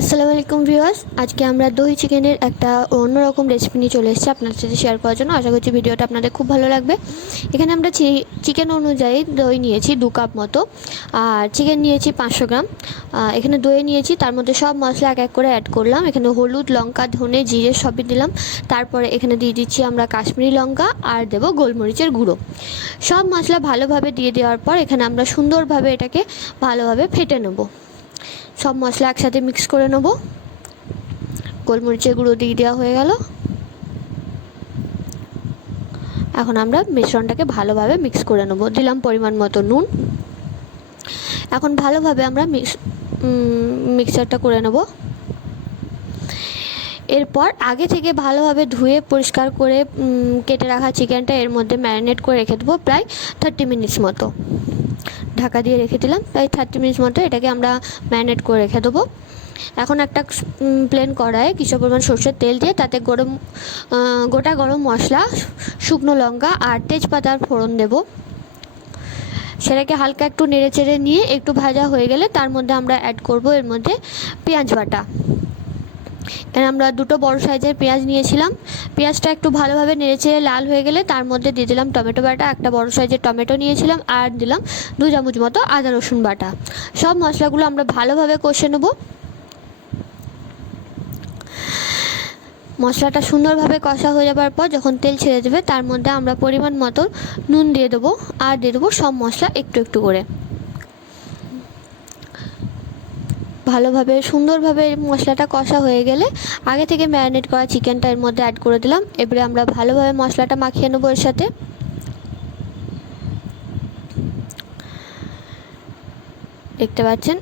আসসালামু আলাইকুম ভিউয়ার্স, আজকে আমরা দই চিকেনের একটা অন্যরকম রেসিপি নিয়ে চলে এসেছি আপনাদের সাথে শেয়ার করার জন্য। আশা করছি ভিডিওটা আপনাদের খুব ভালো লাগবে। এখানে আমরা চিকেন অনুযায়ী দই নিয়েছি 2 কাপ মতো, আর চিকেন নিয়েছি 500 গ্রাম। এখানে দই নিয়েছি, তার মধ্যে সব মশলা এক এক করে অ্যাড করলাম। এখানে হলুদ, লঙ্কা, ধনে, জিরে সবই দিলাম। তারপরে এখানে দিয়ে দিচ্ছি আমরা কাশ্মীরি লঙ্কা আর দেব গোলমরিচের গুঁড়ো। সব মশলা ভালোভাবে দিয়ে দেওয়ার পর এখানে আমরা সুন্দরভাবে এটাকে ভালোভাবে ফেটে নেব। সব মশলা একসাথে মিক্স করে নেব। গোলমরিচের গুঁড়ো দিয়ে দেওয়া হয়ে গেল। এখন আমরা মিশ্রণটাকে ভালোভাবে মিক্স করে নেব। দিলাম পরিমাণ মতো নুন। এখন ভালোভাবে আমরা মিক্সচারটা করে নেব। এরপর আগে থেকে ভালোভাবে ধুয়ে পরিষ্কার করে কেটে রাখা চিকেনটা এর মধ্যে ম্যারিনেট করে রেখে দেবো প্রায় 30 মিনিটস মতো। ঢাকা দিয়ে রেখে দিলাম প্রায় 30 মিনিটস মতো। এটাকে আমরা ম্যারিনেট করে রেখে দেবো। এখন একটা প্লেন কড়াইয়ে কিছু পরিমাণ সরষের তেল দিয়ে তাতে গোটা গরম মশলা, শুকনো লঙ্কা আর তেজপাতার ফোড়ন দেব। সেটাকে হালকা একটু নেড়ে চেড়ে নিয়ে একটু ভাজা হয়ে গেলে তার মধ্যে আমরা অ্যাড করব এর মধ্যে পেঁয়াজ বাটা। আমরা 2টো বড় সাইজের পেঁয়াজ নিয়েছিলাম। পেঁয়াজটা একটু ভালোভাবে নেড়েচেড়ে লাল হয়ে গেলে তার মধ্যে দিয়ে দিলাম টমেটো বাটা। একটা বড় সাইজের টমেটো নিয়েছিলাম আর দিলাম 2 চামচ মতো আদা রসুন বাটা। সব মশলাগুলো আমরা ভালোভাবে কষে নেব। মশলাটা সুন্দরভাবে কষা হয়ে যাবার পর যখন তেল ছেড়ে দেবে তার মধ্যে আমরা পরিমাণ মতো নুন দিয়ে দেবো আর দিয়ে দেবো সব মশলা একটু একটু করে। ভালোভাবে সুন্দরভাবে মশলাটা কষা হয়ে গেলে আগে থেকে ম্যারিনেট করা চিকেনটা এর মধ্যে অ্যাড করে দিলাম। এবারে আমরা ভালোভাবে মশলাটা মাখিয়ে নেবো এর সাথে। দেখতে পাচ্ছেন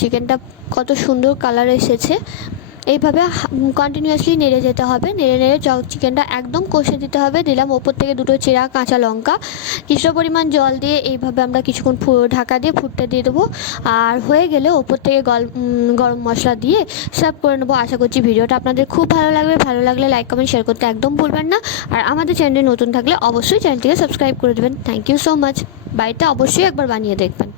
চিকেনটা কত সুন্দর কালার এসেছে। এইভাবে কন্টিনিউয়াসলি নেড়ে যেতে হবে। নেড়ে নেড়ে চিকেনটা একদম কষে দিতে হবে। দিলাম ওপর থেকে 2টো চেরা কাঁচা লঙ্কা। কিছু পরিমাণ জল দিয়ে এইভাবে আমরা কিছুক্ষণ ঢাকা দিয়ে ফুটতে দিয়ে দেবো। আর হয়ে গেলে ওপর থেকে গরম মশলা দিয়ে সার্ভ করে নেবো। আশা করছি ভিডিওটা আপনাদের খুব ভালো লাগবে। ভালো লাগলে লাইক, কমেন্ট, শেয়ার করতে একদম ভুলবেন না। আর আমাদের চ্যানেলে নতুন থাকলে অবশ্যই চ্যানেলটিকে সাবস্ক্রাইব করে দেবেন। Thank you so much. বাড়িতে অবশ্যই একবার বানিয়ে দেখবেন।